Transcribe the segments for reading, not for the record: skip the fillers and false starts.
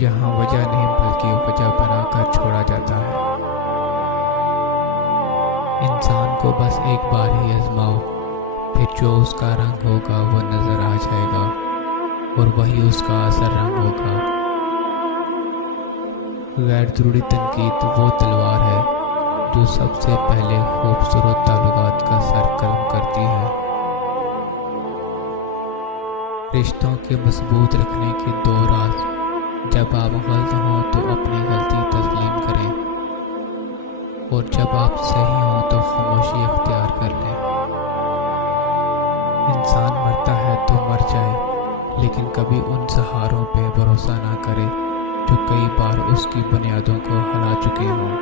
یہاں وجہ نہیں بلکہ وجہ بنا کر چھوڑا جاتا ہے۔ انسان کو بس ایک بار ہی آزماؤ، پھر جو اس کا رنگ ہوگا وہ نظر آ جائے گا اور وہی اس کا اصل رنگ ہوگا۔ غیر ضروری تنقید وہ تلوار ہے جو سب سے پہلے خوبصورت تعلقات کا سر قلم کرتی ہے۔ رشتوں کے مضبوط رکھنے کے 2 راز: جب آپ غلط ہوں تو اپنی غلطی تسلیم کریں، اور جب آپ صحیح ہوں تو خاموشی اختیار کر لیں۔ انسان مرتا ہے تو مر جائے، لیکن کبھی ان سہاروں پہ بھروسہ نہ کرے جو کئی بار اس کی بنیادوں کو ہلا چکے ہوں۔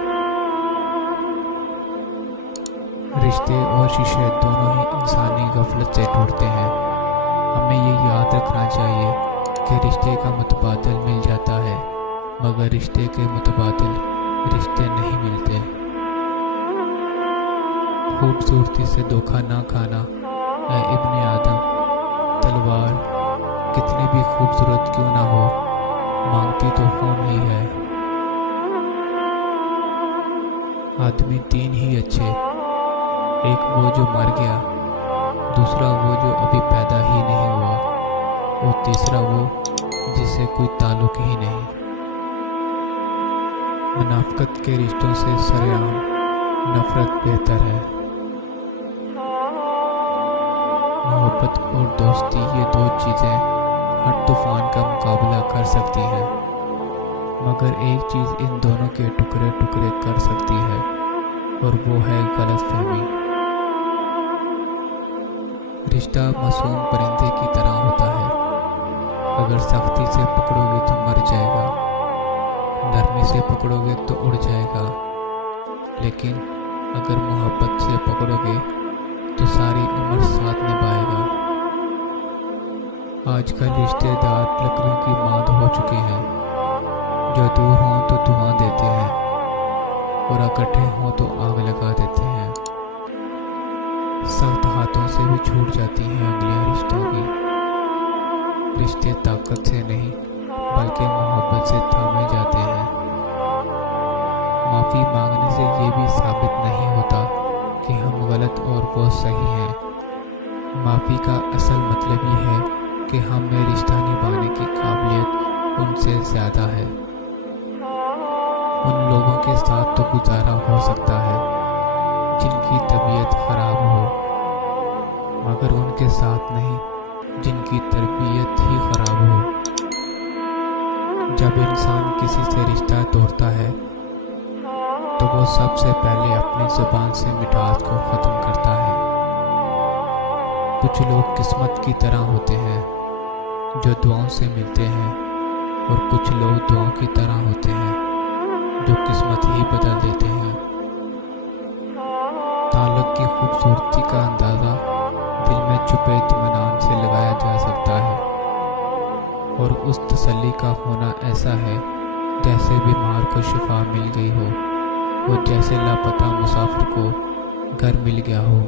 رشتے اور شیشے دونوں ہی انسانی غفلت سے ٹوٹتے ہیں۔ ہمیں یہ یاد رکھنا چاہیے کہ رشتے کا متبادل مل جاتا ہے، مگر رشتے کے متبادل رشتے نہیں ملتے۔ خوبصورتی سے دھوکہ نہ کھانا۔ اے ابن آدم، تلوار کتنی بھی خوبصورت کیوں نہ ہو، مانگتی تو خون ہی ہے۔ آدمی 3 ہی اچھے، ایک وہ جو مر گیا، دوسرا وہ جو ابھی پیدا ہی نہیں ہوا، اور تیسرا وہ جس سے کوئی تعلق ہی نہیں۔ منافقت کے رشتوں سے سرعام نفرت بہتر ہے۔ محبت اور دوستی، یہ 2 چیزیں ہر طوفان کا مقابلہ کر سکتی ہیں، مگر ایک چیز ان دونوں کے ٹکڑے ٹکڑے کر سکتی ہے، اور وہ ہے غلط فہمی۔ رشتہ معصوم پرندے کی طرح ہوتا ہے، اگر سختی سے پکڑو گے تو مر جائے گا، نرمی سے پکڑو گے تو اڑ جائے گا، لیکن اگر محبت سے پکڑو گے تو ساری عمر ساتھ نبھائے گا۔ آج کل رشتے دار لکڑیوں کی مانند ہو چکے ہیں، جو دور ہوں تو دھواں دیتے ہیں اور اکٹھے ہوں تو آگ لگا دیتے ہیں۔ سخت ہاتھوں سے بھی چھوٹ جاتی ہیں انگلیاں رشتوں کی۔ رشتے طاقت سے نہیں بلکہ محبت سے تھامے جاتے ہیں۔ معافی مانگنے سے یہ بھی ثابت نہیں ہوتا کہ ہم غلط اور وہ صحیح ہیں۔ معافی کا اصل مطلب یہ ہے کہ ہم میں رشتہ نبھانے کی قابلیت ان سے زیادہ ہے۔ ان لوگوں کے ساتھ تو گزارا ہو سکتا ہے جن کی طبیعت خراب ہو، مگر ان کے ساتھ نہیں جن کی تربیت ہی خراب ہو۔ جب انسان کسی سے رشتہ توڑتا ہے تو وہ سب سے پہلے اپنی زبان سے مٹھاس کو ختم کرتا ہے۔ کچھ لوگ قسمت کی طرح ہوتے ہیں جو دعاؤں سے ملتے ہیں، اور کچھ لوگ دعاؤں کی طرح ہوتے ہیں جو قسمت ہی بدل دیتے ہیں۔ تعلق کی خوبصورتی کا اندازہ دل میں چھپے اطمینان سے لگایا جا سکتا ہے، اور اس تسلی کا ہونا ایسا ہے جیسے بیمار کو شفا مل گئی ہو، اور جیسے لاپتہ مسافر کو گھر مل گیا ہو۔